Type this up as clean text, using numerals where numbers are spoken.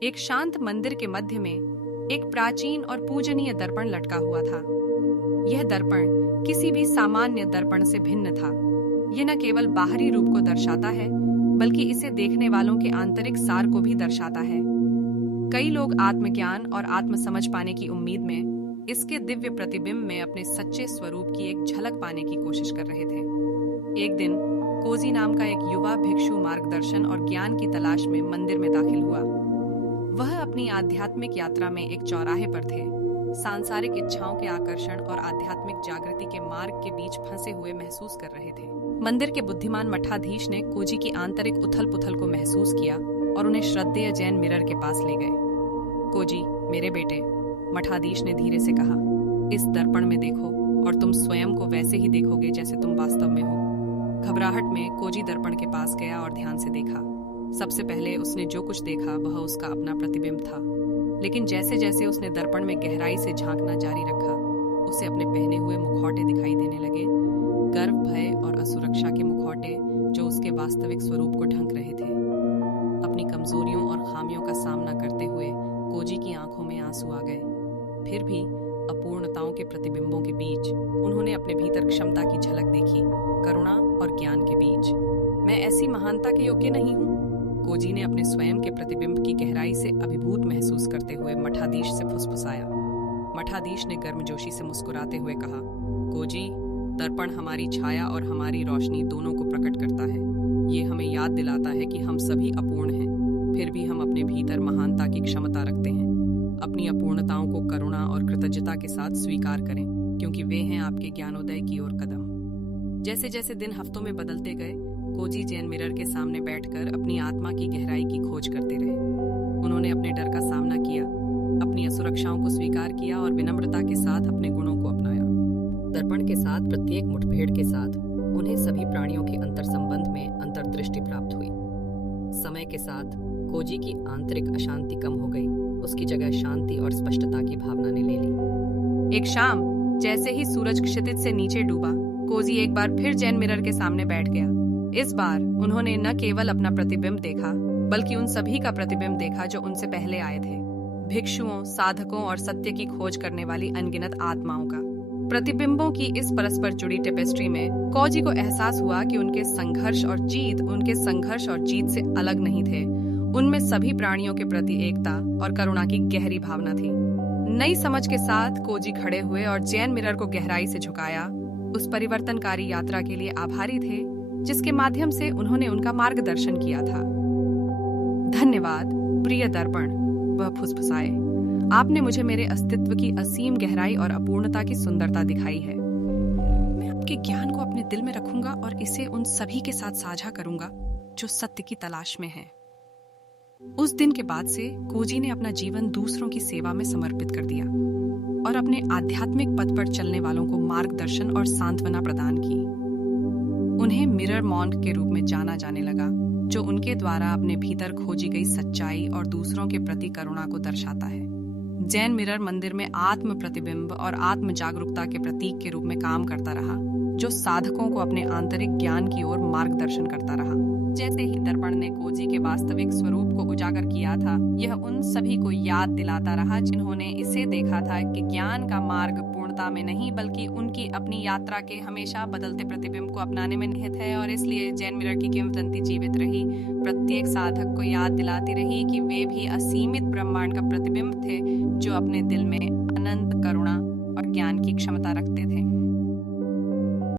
एक शांत मंदिर के मध्य में एक प्राचीन और पूजनीय दर्पण लटका हुआ था। यह दर्पण किसी भी सामान्य दर्पण से भिन्न था। यह न केवल बाहरी रूप को दर्शाता है, बल्कि इसे देखने वालों के आंतरिक सार को भी दर्शाता है। कई लोग आत्मज्ञान और आत्म समझ पाने की उम्मीद में इसके दिव्य प्रतिबिंब में अपने सच्चे स्वरूप की एक झलक पाने की कोशिश कर रहे थे। एक दिन कोजी नाम का एक युवा भिक्षु मार्गदर्शन और ज्ञान की तलाश में मंदिर में दाखिल हुआ। वह अपनी आध्यात्मिक यात्रा में एक चौराहे पर थे, सांसारिक इच्छाओं के आकर्षण और आध्यात्मिक जागृति के मार्ग के बीच फंसे हुए महसूस कर रहे थे। मंदिर के बुद्धिमान मठाधीश ने कोजी की आंतरिक उथल पुथल को महसूस किया और उन्हें श्रद्धेय जैन मिरर के पास ले गए। कोजी, मेरे बेटे, मठाधीश ने धीरे से कहा, इस दर्पण में देखो और तुम स्वयं को वैसे ही देखोगे जैसे तुम वास्तव में हो। घबराहट में कोजी दर्पण के पास गया और ध्यान से देखा। सबसे पहले उसने जो कुछ देखा वह उसका अपना प्रतिबिंब था, लेकिन जैसे जैसे उसने दर्पण में गहराई से झांकना जारी रखा, उसे अपने पहने हुए मुखौटे दिखाई देने लगे। गर्व, भय और असुरक्षा के मुखौटे जो उसके वास्तविक स्वरूप को ढक रहे थे। अपनी कमजोरियों और खामियों का सामना करते हुए कोजी की आंखों में आंसू आ गए। फिर भी अपूर्णताओं के प्रतिबिंबों के बीच उन्होंने अपने भीतर क्षमता की झलक देखी, करुणा और ज्ञान के बीच। मैं ऐसी महानता के योग्य नहीं हूँ, कोजी ने अपने स्वयं के प्रतिबिंब की गहराई से अभिभूत महसूस करते हुए मठाधीश से फुसफुसाया। मठाधीश ने गर्मजोशी से मुस्कुराते हुए कहा, कोजी, दर्पण हमारी छाया और हमारी रोशनी दोनों को प्रकट करता है। ये हमें याद दिलाता है कि हम सभी अपूर्ण हैं, फिर भी हम अपने भीतर महानता की क्षमता रखते हैं। अपनी अपूर्णताओं को करुणा और कृतज्ञता के साथ स्वीकार करें, क्योंकि वे हैं आपके ज्ञानोदय की ओर कदम। जैसे जैसे दिन हफ्तों में बदलते गए, कोजी जैन मिरर के सामने बैठकर अपनी आत्मा की गहराई की खोज करते रहे। उन्होंने अपने डर का सामना किया, अपनी असुरक्षाओं को स्वीकार किया और विनम्रता के साथ अपने गुणों को अपनाया। दर्पण के साथ प्रत्येक मुठभेड़ के साथ उन्हें सभी प्राणियों के अंतर संबंध में अंतर्दृष्टि प्राप्त हुई। समय के साथ कोजी की आंतरिक अशांति कम हो गई, उसकी जगह शांति और स्पष्टता की भावना ने ले ली। एक शाम जैसे ही सूरज क्षितिज से नीचे डूबा, कोजी एक बार फिर जैन मिरर के सामने बैठ गया। इस बार उन्होंने न केवल अपना प्रतिबिंब देखा, बल्कि उन सभी का प्रतिबिंब देखा जो उनसे पहले आए थे, भिक्षुओं, साधकों और सत्य की खोज करने वाली अनगिनत आत्माओं का। प्रतिबिंबों की इस परस्पर जुड़ी टेपेस्ट्री में कोजी को एहसास हुआ कि उनके संघर्ष और जीत से अलग नहीं थे। उनमें सभी प्राणियों के प्रति एकता और करुणा की गहरी भावना थी। नई समझ के साथ कोजी खड़े हुए और जैन मिरर को गहराई से झुकाया। उस परिवर्तनकारी यात्रा के लिए आभारी थे जिसके माध्यम से उन्होंने उनका मार्गदर्शन किया था। धन्यवाद प्रिय दर्पण, वह फुसफुसाए। आपने मुझे मेरे अस्तित्व की असीम गहराई और अपूर्णता की सुंदरता दिखाई है। मैं आपके ज्ञान को अपने दिल में रखूंगा और इसे उन सभी के साथ साझा करूंगा जो सत्य की तलाश में हैं। उस दिन के बाद से कोजी ने अपना जीवन दूसरों की सेवा में समर्पित कर दिया और अपने आध्यात्मिक पथ पर चलने वालों को मार्गदर्शन और सांत्वना प्रदान की। उन्हें मिरर मॉन्क के रूप में जाना जाने लगा, जो उनके द्वारा अपने भीतर खोजी गई सच्चाई और दूसरों के प्रति करुणा को दर्शाता है। जैन मिरर मंदिर में आत्म प्रतिबिंब और आत्म जागरूकता के प्रतीक के रूप में काम करता रहा, जो साधकों को अपने आंतरिक ज्ञान की ओर मार्गदर्शन करता रहा। जैसे ही दर्पण ने कोजी के वास्तविक स्वरूप को उजागर किया था, यह उन सभी को याद दिलाता रहा जिन्होंने इसे देखा था कि ज्ञान का मार्ग पूर्णता में नहीं, बल्कि उनकी अपनी यात्रा के हमेशा बदलते प्रतिबिंब को अपनाने में निहित है। और इसलिए जैन मिरर की किंवदंती जीवित रही, प्रत्येक साधक को याद दिलाती रही कि वे भी असीमित ब्रह्मांड का प्रतिबिंब थे, जो अपने दिल में अनंत करुणा और ज्ञान की क्षमता रखते थे।